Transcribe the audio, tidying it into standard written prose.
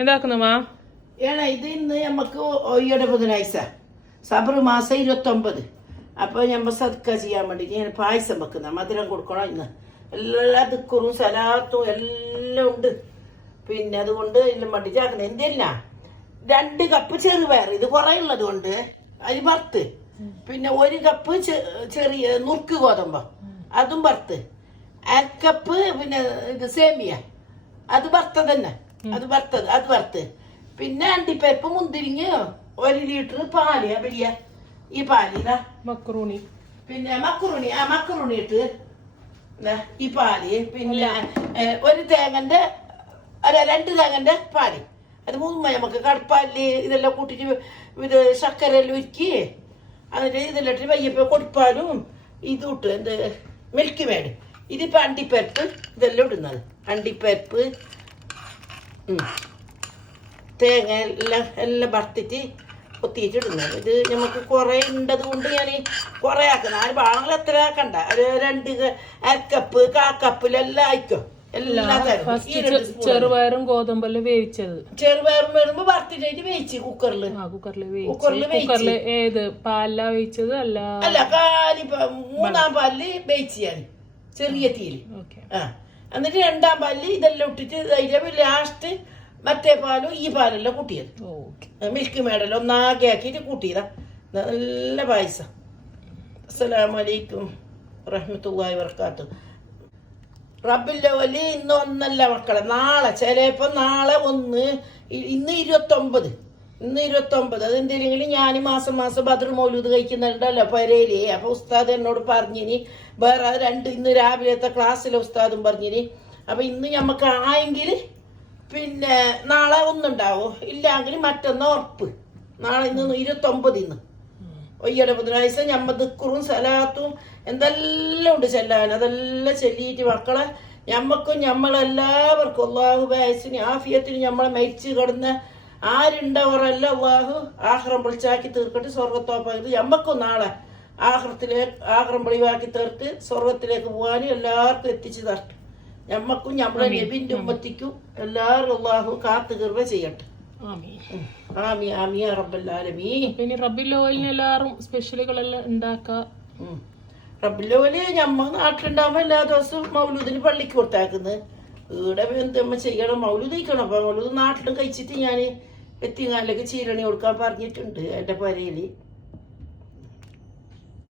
എന്താക്കുന്നമ്മാ? ഏണ ഇത് ഇന്ന് നമുക്ക് ഒയ്യുടെ ബുധനാഴ്ച സബർ മാസം 29. അപ്പോൾ നമ്മൾ സദ്ക്ക ചെയ്യാൻ വേണ്ടിയിട്ട് ഞാൻ പായസം വെക്കുന്ന മധുരം കൊടുക്കണം ഇന്ന്. എല്ലാ ദിക്കുറും സലാത്തും എല്ലാം ഉണ്ട്. പിന്നെ അതുകൊണ്ട് എല്ലാം വേണ്ടിയിട്ട് ആക്കുന്നത് എന്തെല്ല 2 കപ്പ് ചെറുപയർ, ഇത് കുറേ ഉള്ളത് കൊണ്ട് അരി വറുത്ത്, പിന്നെ 1 കപ്പ് ചെറിയ നുറുക്ക് ഗോതമ്പ് അതും വറുത്ത്, 1 കപ്പ് പിന്നെ ഇത് സേമിയ അത് വറുത്തത് തന്നെ, അത് വറുത്ത്, പിന്നെ അണ്ടിപ്പരിപ്പ് മുന്തിരിങ്ങ 1 ലിറ്റർ പാല് വലിയ ഈ പാലിതാ മക്രൂണി, പിന്നെ മക്രൂണി ഇട്ട് ഈ പാല്, പിന്നെ 1 തേങ്ങന്റെ 2 തേങ്ങന്റെ പാല്, അത് 3 നമുക്ക് കടപ്പാല് ഇതെല്ലാം കൂട്ടിട്ട് ഇത് ശർക്കരയെല്ലാം ഉരുക്കി അതിന്റെ ഇതെല്ലാം ഇട്ട് വയ്യപ്പോ കൊടുപ്പാലും ഇതും ഇട്ട് എന്ത് മിൽക്ക് മേഡ്. ഇതിപ്പോ അണ്ടിപ്പരിപ്പ് ഇതെല്ലാം ഇടുന്നത്, അണ്ടിപ്പരിപ്പ് തേങ്ങ എല്ലാം വറുത്തിട്ട് ഒത്തിയിട്ട് ഇടുന്നത്. ഇത് നമുക്ക് കുറെ ഉണ്ടത് കൊണ്ട് ഞാൻ കുറെ ആക്കുന്നത്. ആ ഭാഗങ്ങൾ എത്ര ആക്കണ്ട, ഒരു 2 അരക്കപ്പ് കാക്കപ്പിലെല്ലാം ആയിക്കോ. ചെറുപയറും ഗോതമ്പെല്ലാം വേവിച്ചത്, ചെറുപയറും വരുമ്പോ വറുത്തിട്ടായിട്ട് വേവിച്ച് കുക്കറിൽ ഏത് പാലാ വേവിച്ചത്? അല്ല കാലി 3-ാം പാലില് വേവിച്ച് ഞാൻ ചെറിയ തീയിൽ. എന്നിട്ട് 2-ാം പാലില് ഇതെല്ലാം ഇട്ടിട്ട് അതിന്റെ ലാസ്റ്റ് മറ്റേ പാലും ഈ പാലെല്ലാം കൂട്ടിയത്, മിൽക്ക് മേഡെല്ലാം ഒന്നാകെ ആക്കിയിട്ട് കൂട്ടിയതാ. നല്ല പായസം. അസ്സലാമലൈക്കും വറഹ്മത്തുള്ളാഹി വബറകാതുഹു. റബ്ബിൽ അവ്വൽ ഇന്ന് 1 മക്കളെ, നാളെ ചിലപ്പോ നാളെ 1, ഇന്ന് 29. അതെന്തെങ്കിലും ഞാൻ മാസം ബദർ മൗലൂദ് കഴിക്കുന്നുണ്ടല്ലോ പരേലേ. അപ്പൊ ഉസ്താദ് എന്നോട് പറഞ്ഞിനി വേറെ 2 ഇന്ന് രാവിലത്തെ ക്ലാസ്സിലെ ഉസ്താദും പറഞ്ഞിനി. അപ്പൊ ഇന്ന് ഞമ്മക്ക് ആയെങ്കിൽ പിന്നെ നാളെ 1 ഉണ്ടാവോ, ഇല്ലെങ്കിൽ മറ്റൊന്ന് ഉറപ്പ്. നാളെ ഇന്ന് 29. ഇന്ന് ഒയ്യടെ ബുധനാഴ്ച ഞമ്മ ദിക്റും സലാത്തും എന്തെല്ലാം ഉണ്ട് ചെല്ലാൻ. അതെല്ലാം ചെല്ലിയിട്ട് മക്കളെ ഞമ്മക്കും ഞമ്മളെല്ലാവർക്കും അള്ളാഹു വയസ്സിന് ആഫിയത്തിന് ഞമ്മളെ മരിച്ചു കിടന്ന് ആരുണ്ടവരല്ല അള്ളാഹു ആഹ്റം വിളിച്ചാക്കി തീർക്കട്ട് സ്വർഗത്തോപ്പാക്കി ഞമ്മക്കും നാളെ ആഹ്റം വെളിവാക്കി തീർത്ത് സ്വർഗത്തിലേക്ക് പോകാനും എല്ലാവർക്കും എത്തിച്ചു തരട്ടെ. ഞമ്മക്കും ഞമ്മളെ നബിന്റെ ഉമ്മത്തിക്കും എല്ലാവരും അള്ളാഹു കാത്തു കൃപ ചെയ്യട്ടെ. പിന്നെ റബ്ബിലോലിന് എല്ലാവരും സ്പെഷ്യലുകളെല്ലാം ഉണ്ടാക്കാം. റബ്ബിലോല് ഞമ്മ നാട്ടിലുണ്ടാവുമ്പോ എല്ലാ ദിവസവും മൗലൂദിന് പള്ളിക്ക് കൊടുത്താക്കുന്നത്. ഇവിടെ എന്തമ്മ ചെയ്യണം, മൗലൂദ് കഴിക്കണം. അപ്പൊ മൗലൂദ് നാട്ടിലും കഴിച്ചിട്ട് ഞാൻ എത്തിങ്ങാനിലേക്ക് ചീരണി കൊടുക്കാൻ പറഞ്ഞിട്ടുണ്ട് എന്റെ പരയില്.